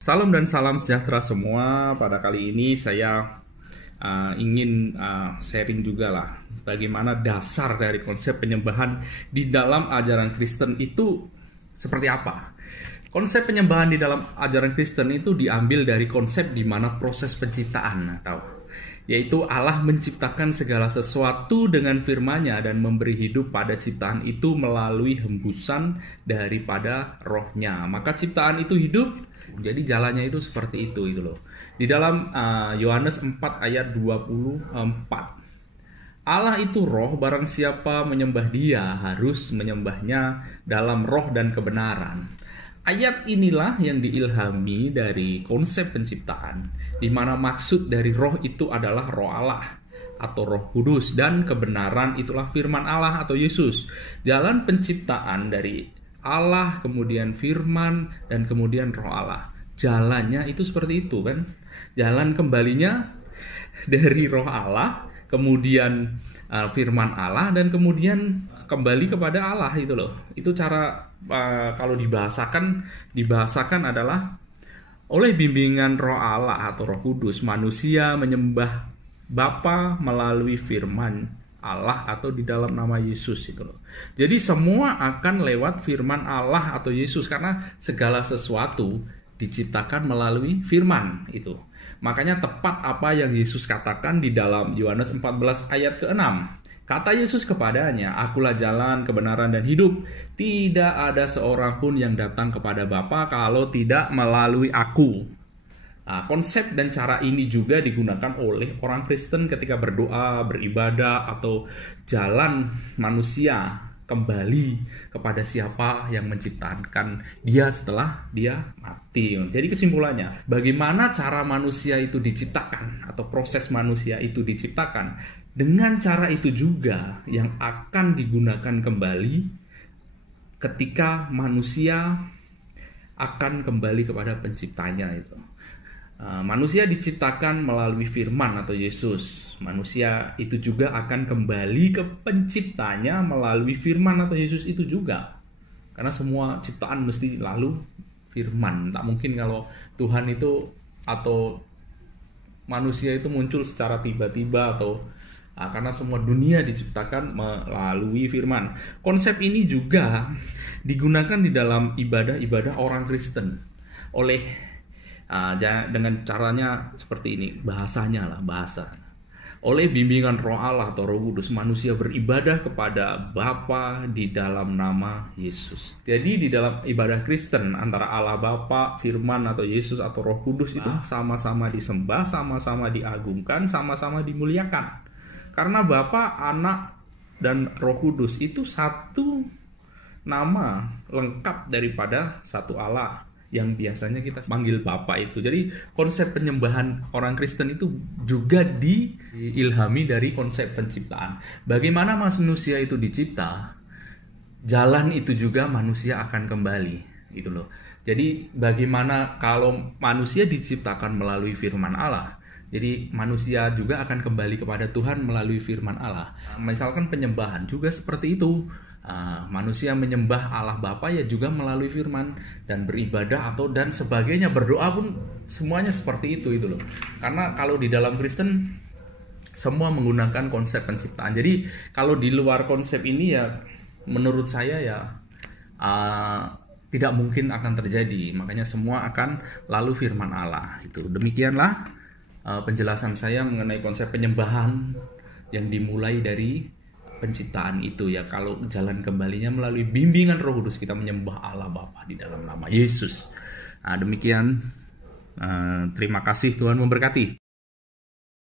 Salam dan salam sejahtera semua. Pada kali ini saya ingin sharing juga lah bagaimana dasar dari konsep penyembahan di dalam ajaran Kristen itu seperti apa. Konsep penyembahan di dalam ajaran Kristen itu diambil dari konsep di mana proses penciptaan, yaitu Allah menciptakan segala sesuatu dengan firman-Nya dan memberi hidup pada ciptaan itu melalui hembusan daripada roh-Nya. Maka ciptaan itu hidup. Jadi jalannya itu seperti itu loh. Di dalam Yohanes 4 ayat 24. Allah itu roh, barang siapa menyembah Dia harus menyembahnya dalam roh dan kebenaran. Ayat inilah yang diilhami dari konsep penciptaan, di mana maksud dari roh itu adalah roh Allah atau Roh Kudus, dan kebenaran itulah firman Allah atau Yesus. Jalan penciptaan dari Allah, kemudian firman, dan kemudian roh Allah. Jalannya itu seperti itu kan. Jalan kembalinya dari roh Allah, kemudian firman Allah, dan kemudian kembali kepada Allah itu loh. Itu cara kalau dibahasakan adalah oleh bimbingan roh Allah atau Roh Kudus, manusia menyembah Bapa melalui firman Allah atau di dalam nama Yesus itu loh. Jadi semua akan lewat firman Allah atau Yesus, karena segala sesuatu diciptakan melalui firman itu. Makanya tepat apa yang Yesus katakan di dalam Yohanes 14 ayat ke-6. Kata Yesus kepadanya, "Akulah jalan, kebenaran, dan hidup. Tidak ada seorang pun yang datang kepada Bapa kalau tidak melalui Aku." Nah, konsep dan cara ini juga digunakan oleh orang Kristen ketika berdoa, beribadah, atau jalan manusia kembali kepada siapa yang menciptakan dia setelah dia mati. Jadi kesimpulannya, bagaimana cara manusia itu diciptakan atau proses manusia itu diciptakan, dengan cara itu juga yang akan digunakan kembali ketika manusia akan kembali kepada penciptanya itu. Manusia diciptakan melalui firman atau Yesus. Manusia itu juga akan kembali ke penciptanya melalui firman atau Yesus itu juga. Karena semua ciptaan mesti lalu firman. Tak mungkin kalau Tuhan itu atau manusia itu muncul secara tiba-tiba atau karena semua dunia diciptakan melalui firman. Konsep ini juga digunakan di dalam ibadah-ibadah orang Kristen oleh dengan caranya seperti ini, bahasanya. Oleh bimbingan roh Allah atau Roh Kudus, manusia beribadah kepada Bapa di dalam nama Yesus. Jadi di dalam ibadah Kristen antara Allah Bapa, firman atau Yesus atau Roh Kudus itu sama-sama disembah, sama-sama diagungkan, sama-sama dimuliakan. Karena Bapa, Anak, dan Roh Kudus itu satu nama lengkap daripada satu Allah yang biasanya kita panggil Bapa itu. Jadi konsep penyembahan orang Kristen itu juga diilhami dari konsep penciptaan. Bagaimana manusia itu dicipta, jalan itu juga manusia akan kembali gitu loh. Jadi bagaimana kalau manusia diciptakan melalui firman Allah, jadi manusia juga akan kembali kepada Tuhan melalui firman Allah. Misalkan penyembahan juga seperti itu. Manusia menyembah Allah Bapa ya juga melalui firman, dan beribadah dan sebagainya, berdoa pun semuanya seperti itu loh. Karena kalau di dalam Kristen semua menggunakan konsep penciptaan. Jadi kalau di luar konsep ini ya menurut saya ya tidak mungkin akan terjadi. Makanya semua akan lalu firman Allah itu. Demikianlah penjelasan saya mengenai konsep penyembahan yang dimulai dari penciptaan itu ya. Kalau jalan kembalinya melalui bimbingan Roh Kudus, kita menyembah Allah Bapa di dalam nama Yesus. Demikian. Terima kasih, Tuhan memberkati.